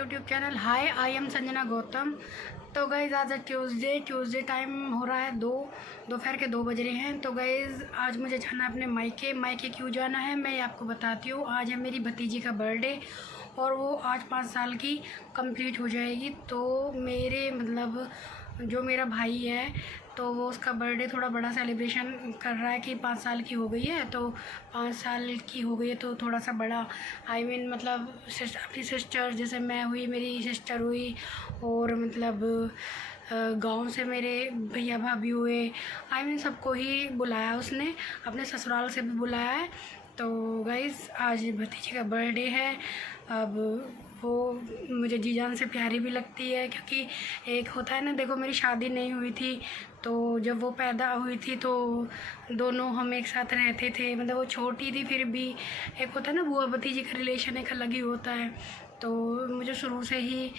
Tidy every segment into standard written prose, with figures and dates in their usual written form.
YouTube channel. Hi, I am Sanjana Gautam. तो guys आज है ट्यूसडे टाइम हो रहा है दोपहर के 2 बज रहे हैं। तो गाइज़ आज मुझे जाना है अपने मायके क्यों जाना है मैं आपको बताती हूँ। आज है मेरी भतीजी का बर्थडे और वो आज 5 साल की कंप्लीट हो जाएगी। तो मेरे मतलब जो मेरा भाई है तो वो उसका बर्थडे थोड़ा बड़ा सेलिब्रेशन कर रहा है कि 5 साल की हो गई है। तो 5 साल की हो गई है तो थोड़ा सा बड़ा मतलब अपनी सिस्टर जैसे मैं हुई, मेरी सिस्टर हुई और मतलब गांव से मेरे भैया भाभी हुए, सबको ही बुलाया उसने, अपने ससुराल से भी बुलाया है। तो गाइज़ आज भतीजी का बर्थडे है। अब वो मुझे जीजान से प्यारी भी लगती है क्योंकि एक होता है ना, देखो मेरी शादी नहीं हुई थी तो जब वो पैदा हुई थी तो दोनों हम एक साथ रहते थे। मतलब वो छोटी थी फिर भी एक होता है ना, बुआ भतीजी का रिलेशन एक अलग ही होता है। तो मुझे शुरू से ही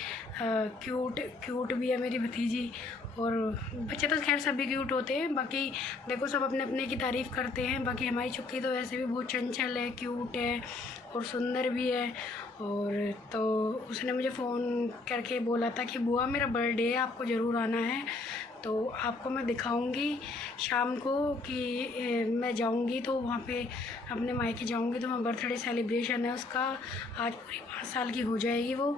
क्यूट भी है मेरी भतीजी। और बच्चे तो खैर सभी क्यूट होते हैं, बाकी देखो सब अपने अपने की तारीफ़ करते हैं। बाकी हमारी चुक्की तो वैसे भी बहुत चंचल है, क्यूट है और सुंदर भी है। और तो उसने मुझे फ़ोन करके बोला था कि बुआ मेरा बर्थडे है, आपको ज़रूर आना है। तो आपको मैं दिखाऊंगी शाम को कि मैं जाऊंगी तो वहाँ पे अपने मायके जाऊंगी तो वहाँ बर्थडे सेलिब्रेशन है उसका। आज पूरी 5 साल की हो जाएगी वो,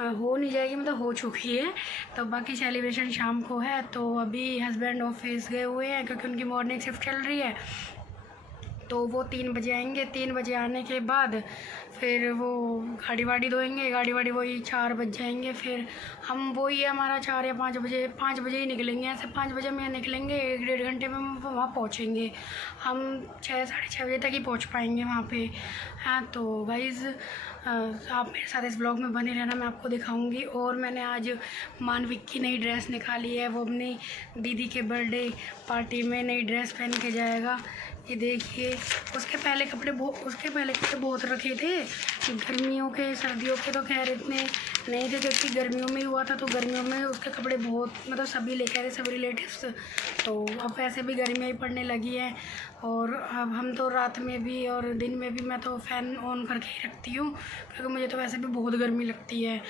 हो नहीं जाएगी मतलब हो चुकी है। तो बाकी सेलिब्रेशन शाम को है। तो अभी हस्बैंड ऑफिस गए हुए हैं क्योंकि उनकी मॉर्निंग शिफ्ट चल रही है। तो वो 3 बजे आएंगे। 3 बजे आने के बाद फिर वो गाड़ी वाड़ी धोएंगे, गाड़ी वाड़ी वही 4 बज जाएंगे। फिर हम वही हमारा 4 या 5 बजे ही निकलेंगे। ऐसे 5 बजे में निकलेंगे, 1-1.5 घंटे में वहाँ पहुँचेंगे। हम 6 साढ़े 6 बजे तक ही पहुँच पाएंगे वहाँ पे। हाँ तो गाइज़ आप मेरे साथ इस ब्लॉग में बने रहना, मैं आपको दिखाऊंगी। और मैंने आज मानविक की नई ड्रेस निकाली है, वो अपनी दीदी के बर्थडे पार्टी में नई ड्रेस पहन के जाएगा। ये देखिए, उसके पहले कपड़े बहुत रखे थे गर्मियों के, सर्दियों के तो खैर इतने नहीं थे क्योंकि गर्मियों में ही हुआ था। तो गर्मियों में उसके कपड़े बहुत मतलब सभी लेके आए थे, सभी रिलेटिव्स। तो अब वैसे भी गर्मियाँ ही पड़ने लगी हैं और अब हम तो रात में भी और दिन में भी मैं तो फ़ैन ऑन करके ही रखती हूँ क्योंकि मुझे तो वैसे भी बहुत गर्मी लगती है।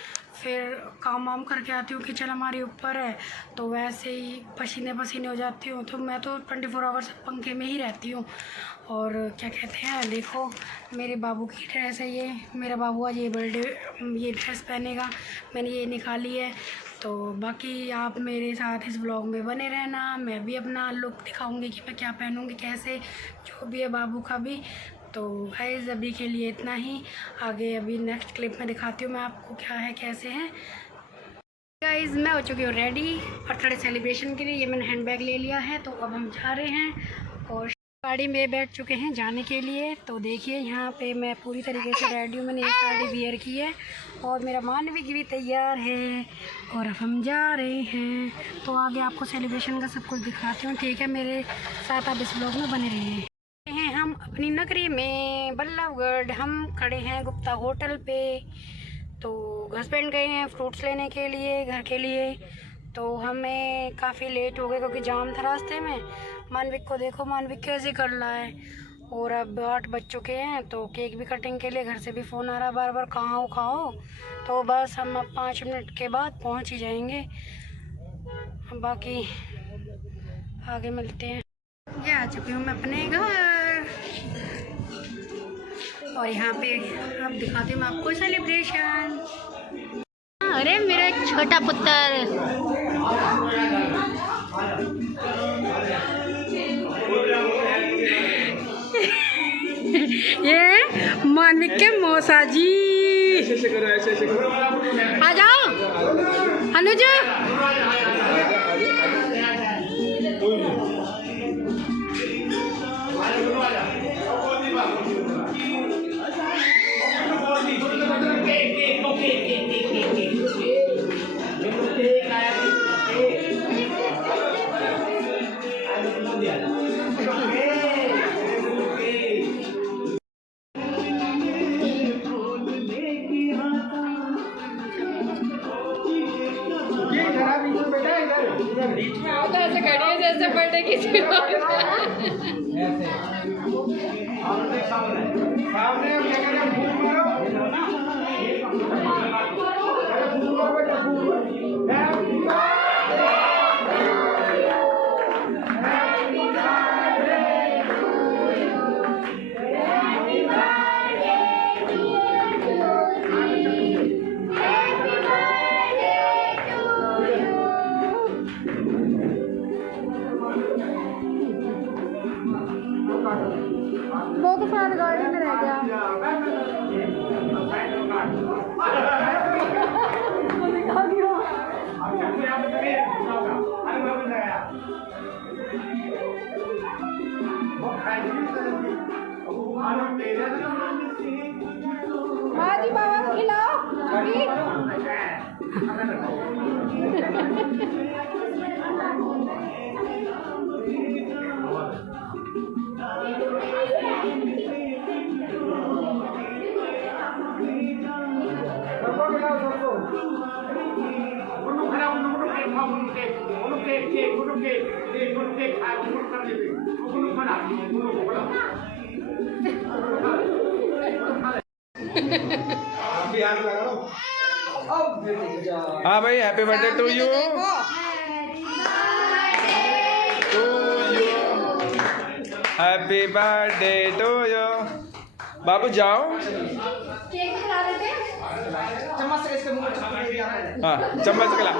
फिर काम वाम करके आती हूँ, किचन हमारे ऊपर है तो वैसे ही पसीने हो जाती हूँ। तो मैं तो 24 आवर्स पंखे में ही रहती हूँ। और क्या कहते हैं, देखो मेरे बाबू की ड्रेस है ये, मेरा बाबू आज ये ड्रेस पहनेगा, मैंने ये निकाली है। तो बाकी आप मेरे साथ इस व्लॉग में बने रहना, मैं भी अपना लुक दिखाऊंगी कि मैं क्या पहनूंगी, कैसे जो भी है बाबू का भी। तो गाइस अभी के लिए इतना ही, आगे अभी नेक्स्ट क्लिप में दिखाती हूँ मैं आपको क्या है कैसे है। गाइस मैं हो चुकी हूँ रेडी बर्थडे सेलिब्रेशन के लिए। ये मैंने हैंड बैग ले लिया है तो अब हम जा रहे हैं और गाड़ी में बैठ चुके हैं जाने के लिए। तो देखिए यहाँ पे मैं पूरी तरीके से रेडी हूँ, मैंने ये साड़ी वियर की है और मेरा मानविक भी तैयार है और अब हम जा रहे हैं। तो आगे आपको सेलिब्रेशन का सब कुछ दिखाती हूँ, ठीक है? मेरे साथ आप इस ब्लॉग में बने रहिए। हम अपनी नगरी में बल्लभगढ़, हम खड़े हैं गुप्ता होटल पे। तो हस्बैंड गए हैं फ्रूट्स लेने के लिए घर के लिए, तो हमें काफ़ी लेट हो गए क्योंकि जाम था रास्ते में। मानविक को देखो, मानविक कैसे कर रहा है। और अब 8 बज चुके हैं तो केक भी कटिंग के लिए घर से भी फ़ोन आ रहा है बार बार, कहाँ हो खाओ। तो बस हम अब 5 मिनट के बाद पहुंच ही जाएंगे, बाकी आगे मिलते हैं। ये आ चुकी हूँ मैं अपने घर और यहाँ पे अब दिखाती हूँ मैं आपको सेलिब्रेशन। अरे मेरा एक छोटा पुत्र, ये मानिक के मौसा जी, आ जाओ अनुज। ऐसे खड़ी है जैसे बर्थडे किसी हाँ भाई, happy birthday to you. Happy birthday to you. बाबू जाओ। हाँ, चम्मच खिला।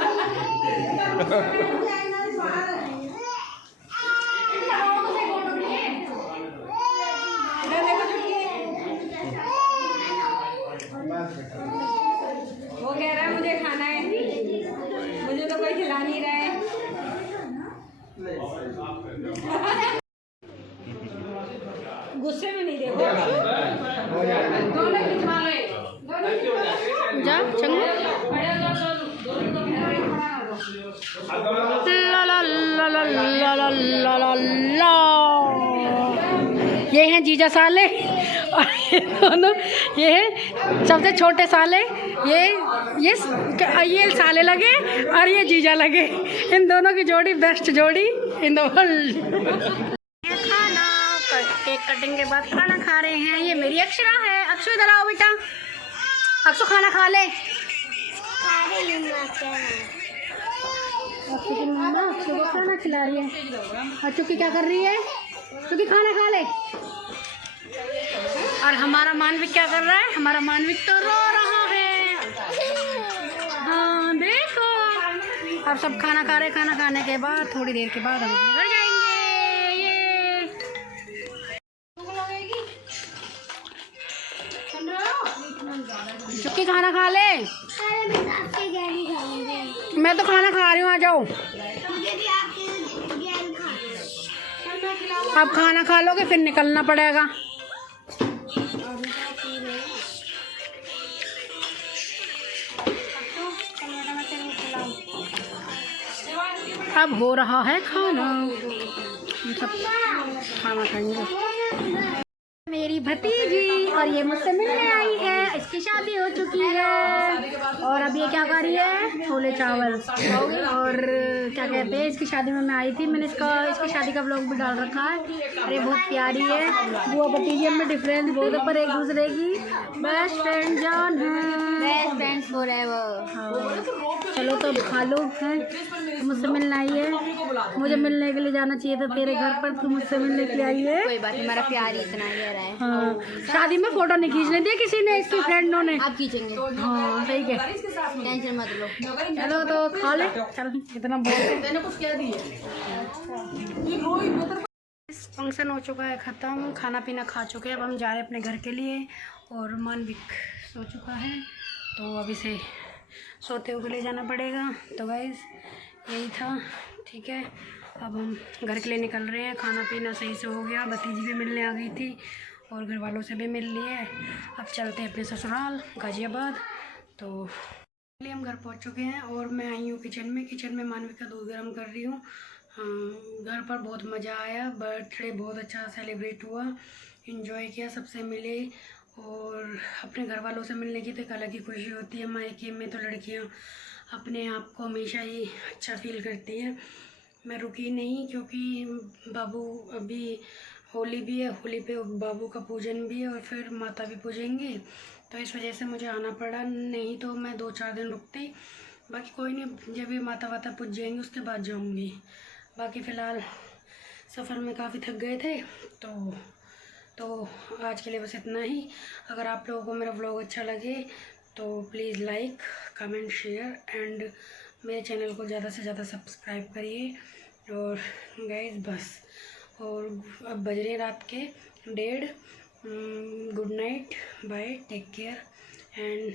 वो कह रहा है मुझे खाना है, मुझे तो कोई खिला नहीं रहा है। गुस्से में नहीं देखो, दोनों खिंचवा लो, जा चंगू। ला ला ला ला ला ला ला ला ला। ये हैं जीजा साले और ये दोनों, ये है सबसे छोटे साले। ये साले लगे और ये जीजा लगे। इन दोनों की जोड़ी बेस्ट जोड़ी इन द वर्ल्ड। खाना केक कटिंग के बाद खाना खा रहे हैं। ये मेरी अक्षरा है। अक्षु इधर आओ बेटा। अक्षु खाना खा ले। अक्षु की मम्मा अक्षु को खाना खिला रही है। अक्षु की क्या कर रही है? क्योंकि खाना खा ले। और हमारा मानविक क्या कर रहा है? हमारा मानविक तो रो रहा है। हाँ देखो, अब सब खाना खा रहे। खाना खाने के बाद थोड़ी देर के बाद हम घर जाएंगे। ये चुक्की खाना खा ले। मैं तो खाना खा रही हूँ, आ जाओ। अब खाना खा लोगे फिर निकलना पड़ेगा। अब हो रहा है खाना, हम सब खाना खाएंगे। मेरी भतीजी और ये मुझसे मिलने आई है। इसकी शादी हो चुकी है और अब ये क्या कर रही है? छोले चावल। और क्या कहते हैं, इसकी शादी में मैं आई थी। मैंने इसकी शादी का व्लॉग भी डाल रखा है। अरे बहुत प्यारी है। बुआ भतीजी में डिफरेंस बहुत है, पर एक दूसरे की बेस्ट फ्रेंड जान है। Best friends forever. हाँ चलो तो खा लो। है मुझसे मिलने आई है। मुझे मिलने के लिए जाना चाहिए था तेरे घर पर, तू मुझसे मिलने के लिए आई है। कोई बात नहीं, हमारा प्यार ही इतना गहरा है। हाँ, शादी में फोटो नहीं खींचने दिया किसी ने, इसकी फ्रेंडों ने। आप खींचेंगे। हाँ सही है, टेंशन मत लो। चलो तो खा ले। चल इतना बहुत फंक्शन हो चुका है ख़त्म। खाना पीना खा चुके हैं। अब हम जा रहे हैं अपने घर के लिए। और मानविक सो चुका है तो अब इसे सोते हुए ले जाना पड़ेगा। तो गाइस यही था, ठीक है। अब हम घर के लिए निकल रहे हैं। खाना पीना सही से हो गया। भतीजी भी मिलने आ गई थी और घर वालों से भी मिल लिए। अब चलते हैं अपने ससुराल गाज़ियाबाद। तो इसलिए हम घर पहुंच चुके हैं और मैं आई हूँ किचन में मानविक का दूध गर्म कर रही हूँ। घर पर बहुत मज़ा आया। बर्थडे बहुत अच्छा सेलिब्रेट हुआ, एंजॉय किया, सबसे मिले। और अपने घर वालों से मिलने की तो एक अलग ही खुशी होती है। मायके में तो लड़कियाँ अपने आप को हमेशा ही अच्छा फील करती हैं। मैं रुकी नहीं क्योंकि बाबू अभी होली भी है, होली पे बाबू का पूजन भी है और फिर माता भी पूजेंगी, तो इस वजह से मुझे आना पड़ा। नहीं तो मैं 2-4 दिन रुकती। बाकी कोई नहीं, जब भी माता वाता पूज जाएंगी उसके बाद जाऊंगी। बाकी फ़िलहाल सफ़र में काफ़ी थक गए थे। तो आज के लिए बस इतना ही। अगर आप लोगों को मेरा व्लॉग अच्छा लगे तो please like, comment, share and मेरे चैनल को ज़्यादा से ज़्यादा सब्सक्राइब करिए। और गाइस बस, और अब बज रहे रात के 1:30। Good night, bye, take care and